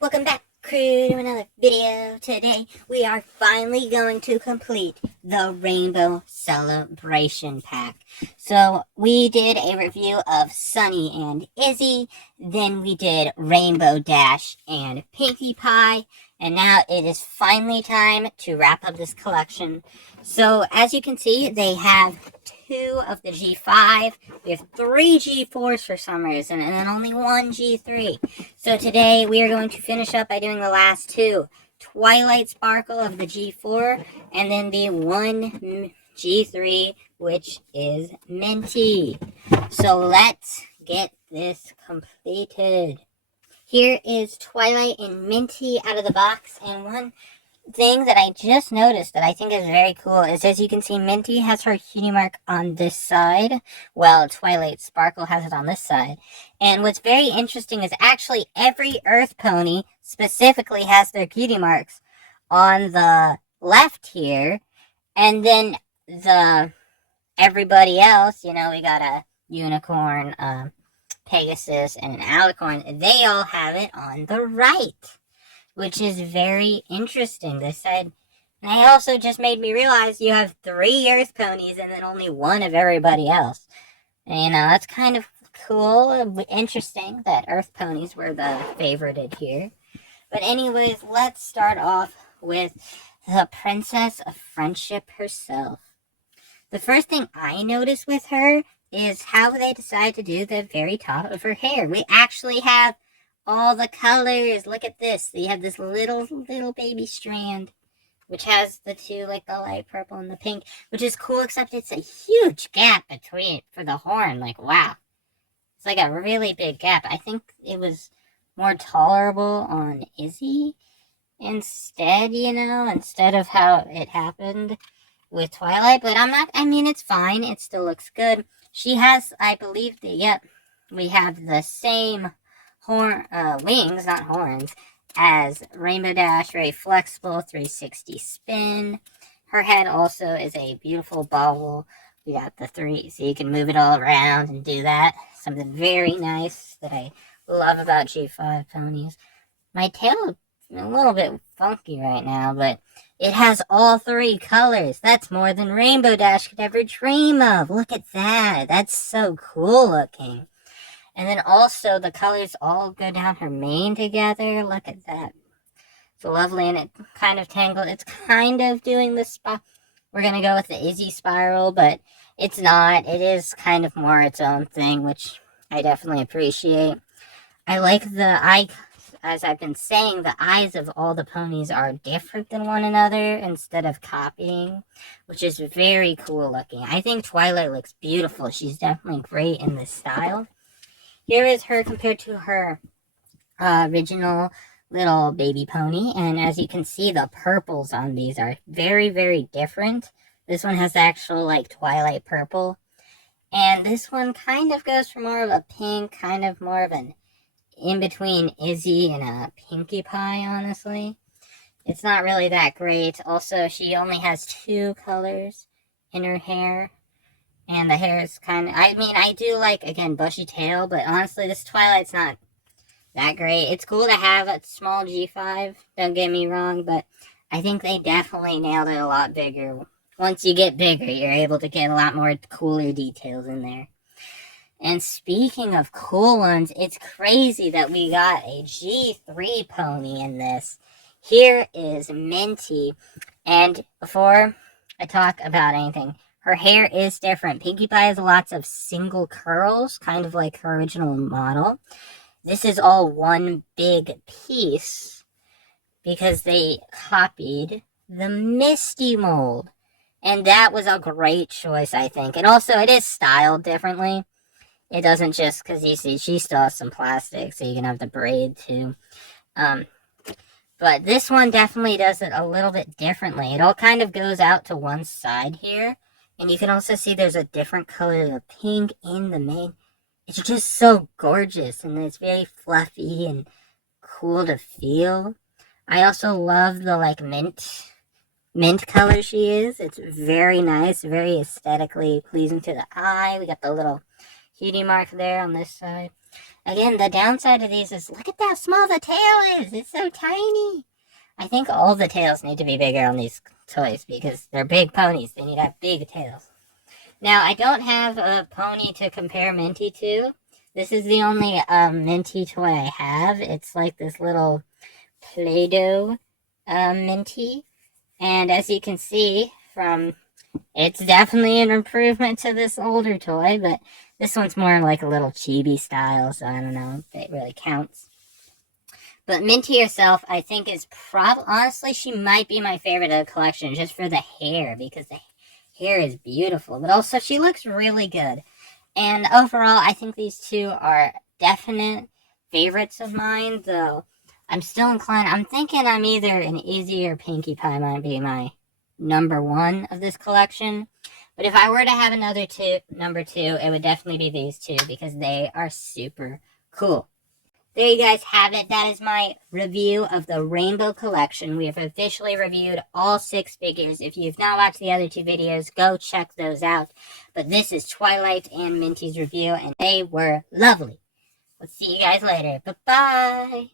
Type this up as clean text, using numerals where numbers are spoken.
Welcome back, crew, to another video. Today, we are finally going to complete the Rainbow Celebration Pack. So, we did a review of Sunny and Izzy, then we did Rainbow Dash and Pinkie Pie, and now it is finally time to wrap up this collection. So, as you can see, they have 2 of the G5, we have 3 G4s for some reason, and then only 1 G3. So today we are going to finish up by doing the last 2. Twilight Sparkle of the G4, and then the 1 G3, which is Minty. So let's get this completed. Here is Twilight and Minty out of the box, and one thing that I just noticed that I think is very cool is, as you can see, Minty has her cutie mark on this side, while Twilight Sparkle has it on this side. And what's very interesting is actually every Earth pony specifically has their cutie marks on the left here, and then everybody else, we got a unicorn, Pegasus, and an alicorn, they all have it on the right, which is very interesting. This side, and I also just made me realize you have 3 Earth ponies and then only 1 of everybody else. And, that's kind of cool, interesting that Earth ponies were the favorited here. But anyways, let's start off with the Princess of Friendship herself. The first thing I noticed with her is how they decide to do the very top of her hair. We actually have all the colors. Look at this. You have this little baby strand, which has the 2, like the light purple and the pink, which is cool, except it's a huge gap between for the horn. Like, wow. It's like a really big gap. I think it was more tolerable on Izzy instead, instead of how it happened with Twilight. But it's fine. It still looks good. She has, I believe, we have the same wings, not horns, as Rainbow Dash, very flexible, 360 spin. Her head also is a beautiful bobble. We got the 3, so you can move it all around and do that. Something very nice that I love about G5 ponies. My tail is a little bit funky right now, but it has all 3 colors. That's more than Rainbow Dash could ever dream of. Look at that. That's so cool looking. And then also the colors all go down her mane together. Look at that. It's lovely, and it kind of tangled. It's kind of doing the spot. We're going to go with the Izzy spiral, but it's not. It is kind of more its own thing, which I definitely appreciate. I like as I've been saying, the eyes of all the ponies are different than one another instead of copying, which is very cool looking. I think Twilight looks beautiful. She's definitely great in this style. Here is her compared to her original little baby pony. And as you can see, the purples on these are very, very different. This one has the actual, Twilight purple. And this one kind of goes for more of a pink, kind of more of an in-between Izzy and a Pinkie Pie, honestly. It's not really that great. Also, she only has 2 colors in her hair. And the hair is kind of, I do like, again, bushy tail, but honestly, this Twilight's not that great. It's cool to have a small G5, don't get me wrong, but I think they definitely nailed it a lot bigger. Once you get bigger, you're able to get a lot more cooler details in there. And speaking of cool ones, it's crazy that we got a G3 pony in this. Here is Minty, and before I talk about anything, her hair is different. Pinkie Pie has lots of single curls, kind of like her original model. This is all one big piece because they copied the Misty mold. And that was a great choice, I think. And also, it is styled differently. It doesn't just, because you see, she still has some plastic, so you can have the braid too. But this one definitely does it a little bit differently. It all kind of goes out to one side here. And you can also see there's a different color of pink in the mane. It's just so gorgeous, and it's very fluffy and cool to feel. I also love the mint color she is. It's very nice, very aesthetically pleasing to the eye. We got the little cutie mark there on this side. Again, the downside of these is look at how small the tail is. It's so tiny. I think all the tails need to be bigger on these toys because they're big ponies. They need to have big tails. Now, I don't have a pony to compare Minty to. This is the only Minty toy I have. It's like this little Play-Doh Minty. And as you can see from, it's definitely an improvement to this older toy, but this one's more like a little chibi style, so I don't know if it really counts. But Minty herself, I think, is honestly, she might be my favorite of the collection just for the hair, because the hair is beautiful, but also she looks really good. And overall, I think these two are definite favorites of mine, though I'm still inclined. I'm thinking I'm either an Izzy or Pinkie Pie might be my number one of this collection. But if I were to have another number two, it would definitely be these two because they are super cool. There you guys have it. That is my review of the Rainbow Collection. We have officially reviewed all 6 figures. If you've not watched the other 2 videos, go check those out. But this is Twilight and Minty's review, and they were lovely. We'll see you guys later. Bye-bye.